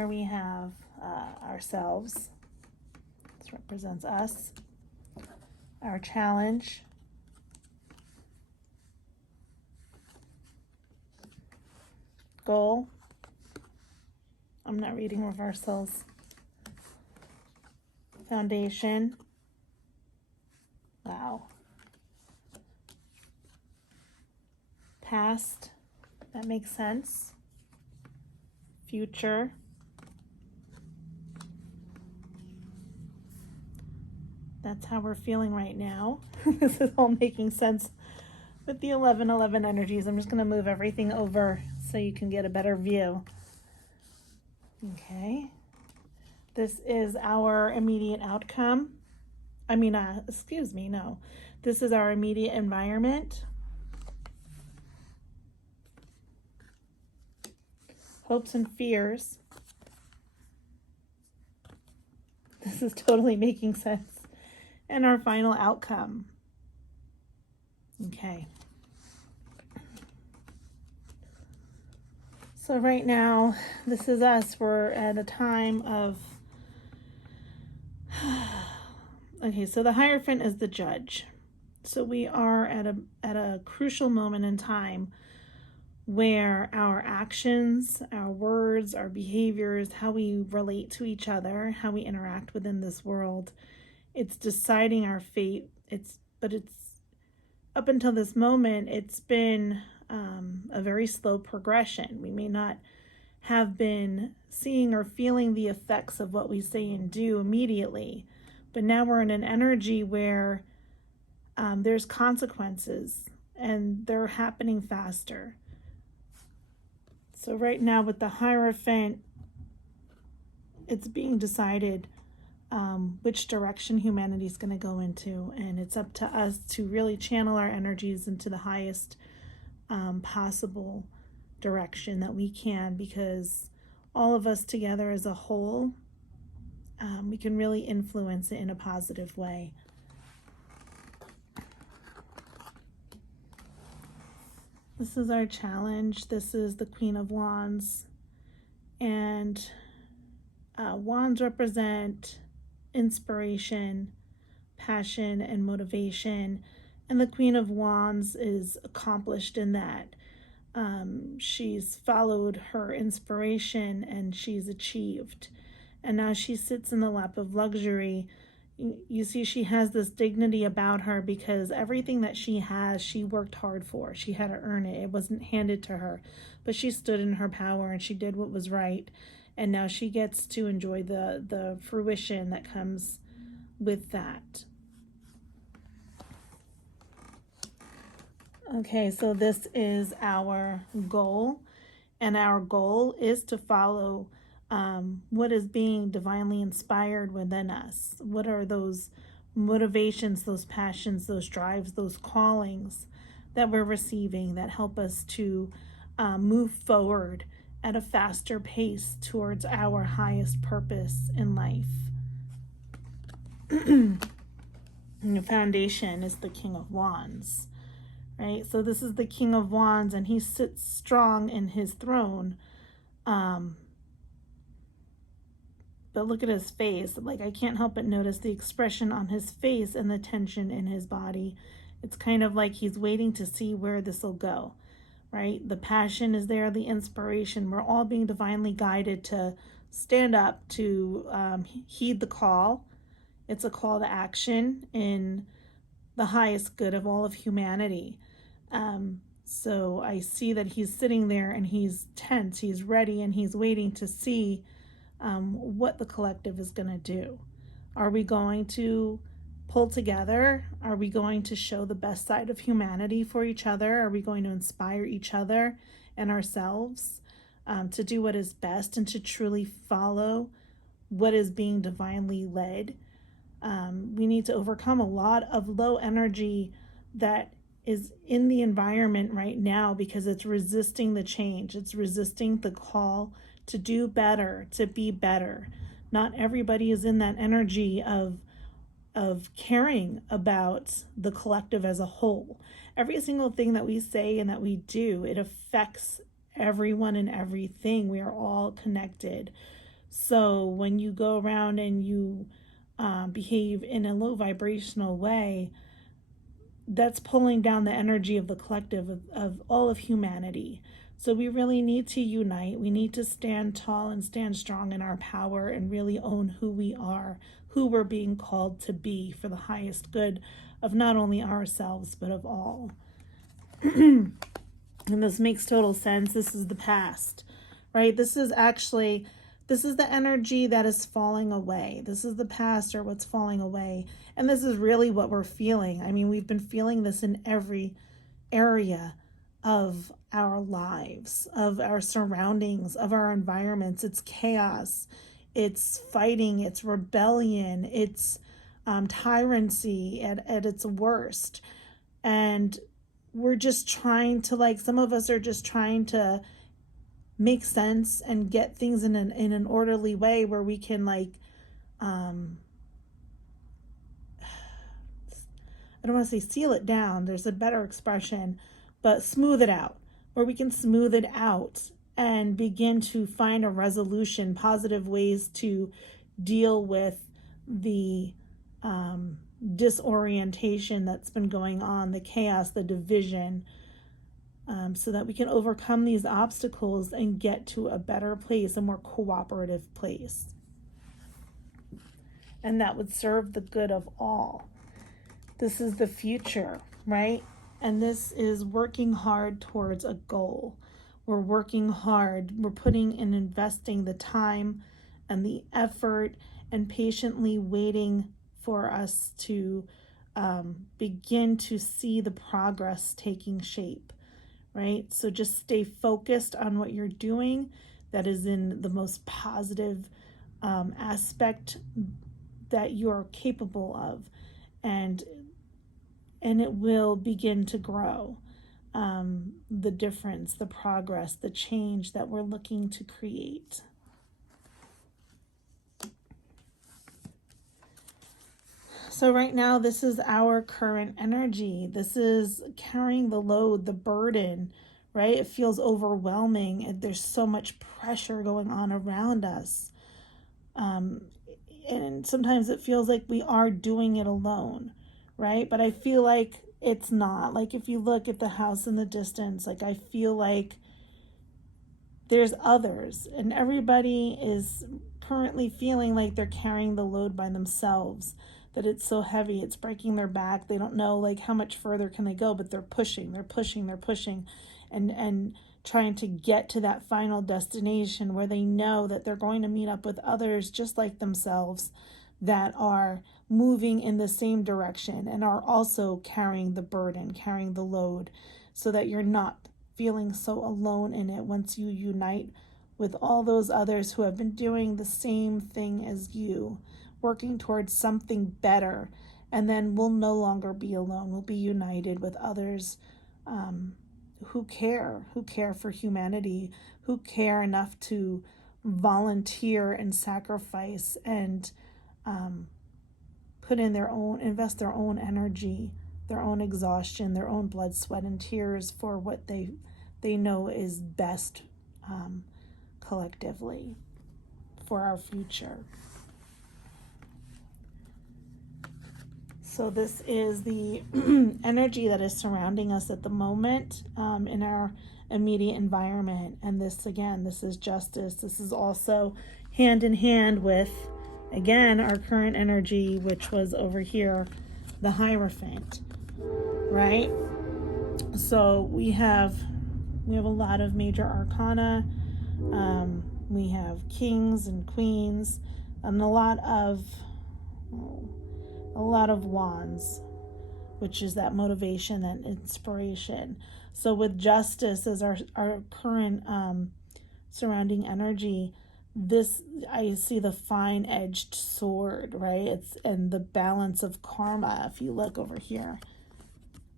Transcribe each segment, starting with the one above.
Here we have ourselves. This represents us. Our challenge. Goal. I'm not reading reversals. Foundation. Wow. Past. That makes sense. Future. That's how we're feeling right now. This is all making sense with the 11-11 energies. I'm just going to move everything over so you can get a better view. Okay. This is our immediate outcome. This is our immediate environment. Hopes and fears. This is totally making sense. And our final outcome. Okay. So right now, this is us. We're at a time of... Okay, so the Hierophant is the judge. So we are at a crucial moment in time where our actions, our words, our behaviors, how we relate to each other, how we interact within this world, it's deciding our fate. It's up until this moment, it's been a very slow progression. We may not have been seeing or feeling the effects of what we say and do immediately, but now we're in an energy where there's consequences and they're happening faster. So right now with the Hierophant, it's being decided which direction humanity is going to go into, and it's up to us to really channel our energies into the highest possible direction that we can, because all of us together as a whole, we can really influence it in a positive way. This is our challenge. This is the Queen of Wands, and wands represent inspiration, passion, and motivation, and the Queen of Wands is accomplished in that. She's followed her inspiration and she's achieved, and now she sits in the lap of luxury. You see, she has this dignity about her because everything that she has, she worked hard for. She had to earn it. It wasn't handed to her, but she stood in her power and she did what was right. And now she gets to enjoy the fruition that comes with that. Okay, so this is our goal. And our goal is to follow what is being divinely inspired within us. What are those motivations, those passions, those drives, those callings that we're receiving that help us to move forward at a faster pace towards our highest purpose in life. And the foundation is the King of Wands, right? So this is the King of Wands, and he sits strong in his throne. But look at his face. Like, I can't help but notice the expression on his face and the tension in his body. It's kind of like he's waiting to see where this will go. Right? The passion is there, the inspiration. We're all being divinely guided to stand up, to heed the call. It's a call to action in the highest good of all of humanity. So I see that he's sitting there and he's tense, he's ready, and he's waiting to see what the collective is going to do. Are we going to pull together? Are we going to show the best side of humanity for each other? Are we going to inspire each other and ourselves to do what is best and to truly follow what is being divinely led? We need to overcome a lot of low energy that is in the environment right now because it's resisting the change. It's resisting the call to do better, to be better. Not everybody is in that energy of caring about the collective as a whole. Every single thing that we say and that we do, it affects everyone and everything. We are all connected. So when you go around and you behave in a low vibrational way, that's pulling down the energy of the collective of all of humanity. So we really need to unite. We need to stand tall and stand strong in our power and really own who we are, who we're being called to be for the highest good of not only ourselves, but of all. And this makes total sense. This is the past, right? This is the energy that is falling away. This is the past, or what's falling away. And this is really what we're feeling. I mean, we've been feeling this in every area of our lives, of our surroundings, of our environments. It's chaos, it's fighting, it's rebellion, it's tyranny at its worst. And we're just trying to, like, some of us are just trying to make sense and get things in an orderly way where we can, like, I don't want to say seal it down, there's a better expression, but smooth it out, where we can smooth it out and begin to find a resolution, positive ways to deal with the disorientation that's been going on, the chaos, the division, so that we can overcome these obstacles and get to a better place, a more cooperative place. And that would serve the good of all. This is the future, right? And this is working hard towards a goal. We're working hard. We're putting and investing the time and the effort and patiently waiting for us to begin to see the progress taking shape, right? So just stay focused on what you're doing that is in the most positive aspect that you're capable of, and it will begin to grow. The difference, the progress, the change that we're looking to create. So right now, this is our current energy. This is carrying the load, the burden, right? It feels overwhelming. There's so much pressure going on around us. And sometimes it feels like we are doing it alone, right? But I feel like it's not. Like, if you look at the house in the distance, like, I feel like there's others, and everybody is currently feeling like they're carrying the load by themselves, that it's so heavy, it's breaking their back. They don't know, like, how much further can they go, but they're pushing, and trying to get to that final destination where they know that they're going to meet up with others just like themselves that are moving in the same direction and are also carrying the burden, carrying the load, so that you're not feeling so alone in it once you unite with all those others who have been doing the same thing as you, working towards something better. And then we'll no longer be alone. We'll be united with others who care for humanity, who care enough to volunteer and sacrifice and invest their own energy, their own exhaustion, their own blood, sweat, and tears for what they know is best collectively for our future. So this is the energy that is surrounding us at the moment in our immediate environment. And this, again, this is justice. This is also hand in hand with, again, our current energy, which was over here, the Hierophant, right? So we have a lot of major arcana. We have kings and queens, and a lot of wands, which is that motivation, that inspiration. So with justice as our current surrounding energy, this, I see the fine-edged sword, right? And the balance of karma. If you look over here,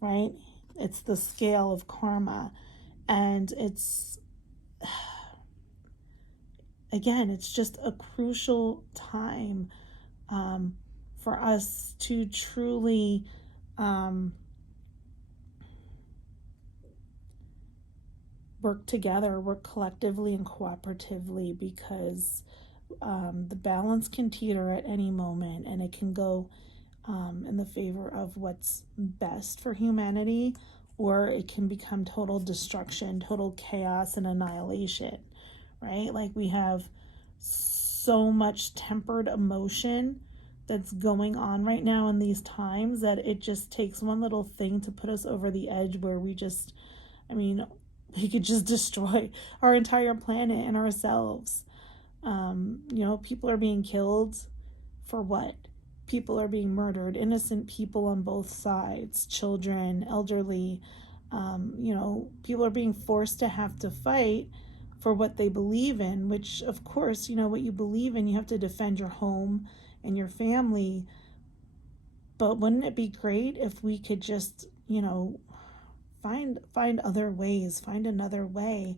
right? It's the scale of karma. And it's, again, it's just a crucial time for us to truly work together, work collectively and cooperatively, because The balance can teeter at any moment, and it can go in the favor of what's best for humanity, or it can become total destruction, total chaos, and annihilation, right? Like, we have so much tempered emotion that's going on right now in these times that it just takes one little thing to put us over the edge where we just, I mean, we could just destroy our entire planet and ourselves. People are being killed for what? People are being murdered, innocent people on both sides, children, elderly. People are being forced to have to fight for what they believe in, which, of course, what you believe in, you have to defend your home and your family. But wouldn't it be great if we could just, find other ways, find another way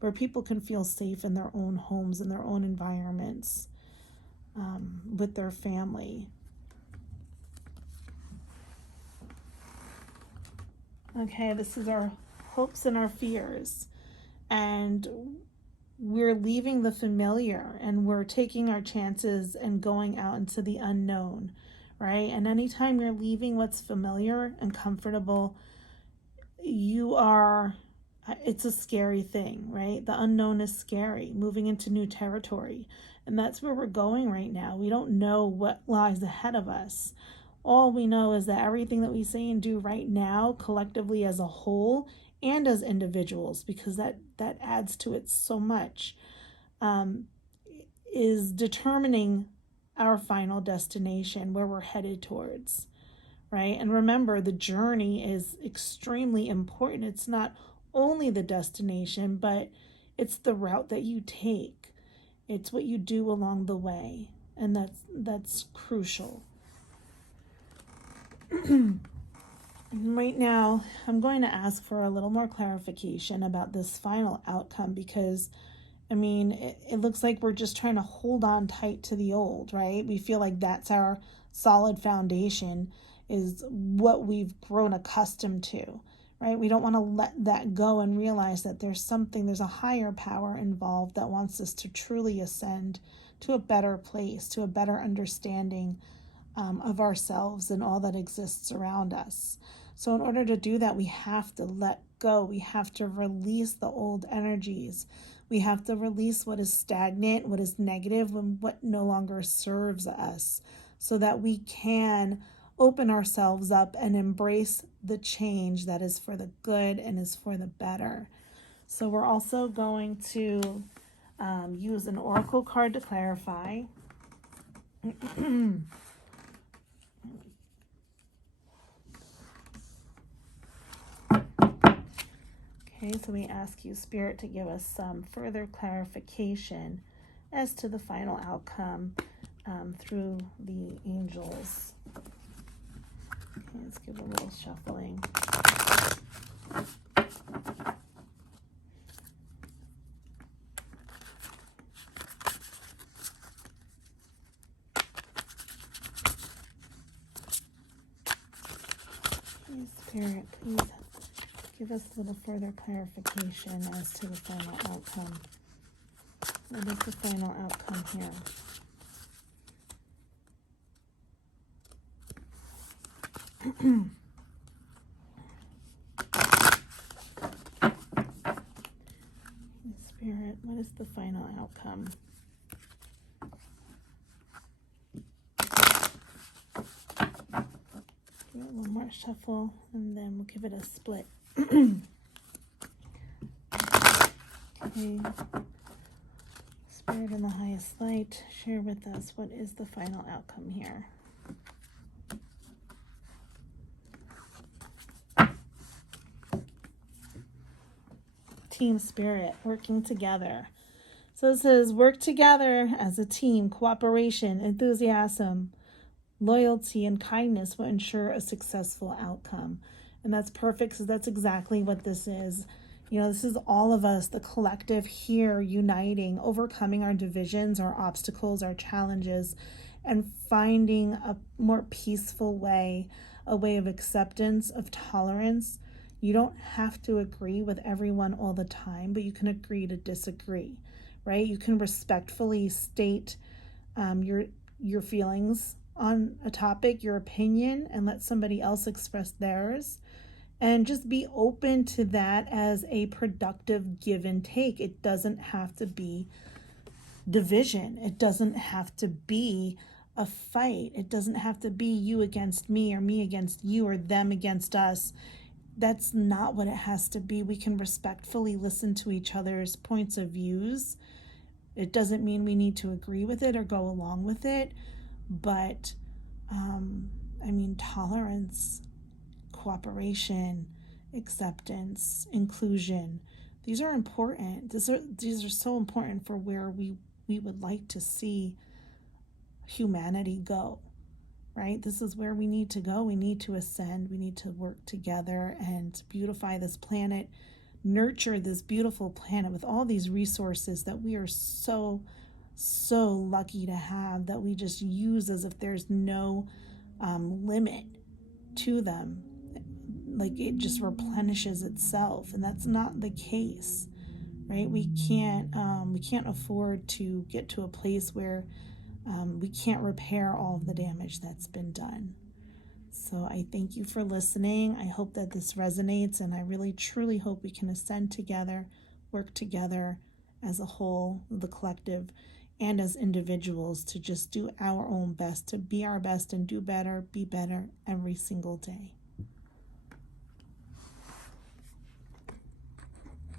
where people can feel safe in their own homes, in their own environments, with their family. Okay, this is our hopes and our fears. And we're leaving the familiar and we're taking our chances and going out into the unknown, right? And anytime you're leaving what's familiar and comfortable, it's a scary thing, right? The unknown is scary, moving into new territory. And that's where we're going right now. We don't know what lies ahead of us. All we know is that everything that we say and do right now, collectively as a whole and as individuals, because that adds to it so much, is determining our final destination, where we're headed towards, right? And remember, the journey is extremely important. It's not only the destination, but it's the route that you take. It's what you do along the way, and that's crucial. Right now, I'm going to ask for a little more clarification about this final outcome, because it looks like we're just trying to hold on tight to the old, right? We feel like that's our solid foundation, is what we've grown accustomed to, right? We don't want to let that go and realize that there's a higher power involved that wants us to truly ascend to a better place, to a better understanding of ourselves and all that exists around us. So in order to do that, we have to let go. We have to release the old energies. We have to release what is stagnant, what is negative, and what no longer serves us, so that we can open ourselves up and embrace the change that is for the good and is for the better. So we're also going to use an oracle card to clarify. Okay, so we ask you, Spirit, to give us some further clarification as to the final outcome through the angels. Okay, let's give a little shuffling. Okay, Spirit, please give us a little further clarification as to the final outcome. What is the final outcome here? Spirit, what is the final outcome? Give it one more shuffle, and then we'll give it a split. Okay. Spirit in the highest light, share with us what is the final outcome here. Team Spirit, working together. So it says, work together as a team. Cooperation, enthusiasm, loyalty, and kindness will ensure a successful outcome. And that's perfect, because that's exactly what this is. This is all of us, the collective here, uniting, overcoming our divisions, our obstacles, our challenges, and finding a more peaceful way, a way of acceptance, of tolerance. You don't have to agree with everyone all the time, but you can agree to disagree, right? You can respectfully state your feelings on a topic, your opinion, and let somebody else express theirs. And just be open to that as a productive give and take. It doesn't have to be division. It doesn't have to be a fight. It doesn't have to be you against me or me against you or them against us. That's not what it has to be. We can respectfully listen to each other's points of views. It doesn't mean we need to agree with it or go along with it, but tolerance, cooperation, acceptance, inclusion, these are important. These are so important for where we would like to see humanity go, right? This is where we need to go. We need to ascend. We need to work together and beautify this planet, nurture this beautiful planet with all these resources that we are so lucky to have, that we just use as if there's no limit to them. Like it just replenishes itself, and that's not the case, right? We can't afford to get to a place where we can't repair all of the damage that's been done. So I thank you for listening. I hope that this resonates, and I really truly hope we can ascend together, work together as a whole, the collective, and as individuals to just do our own best, to be our best and do better, be better every single day.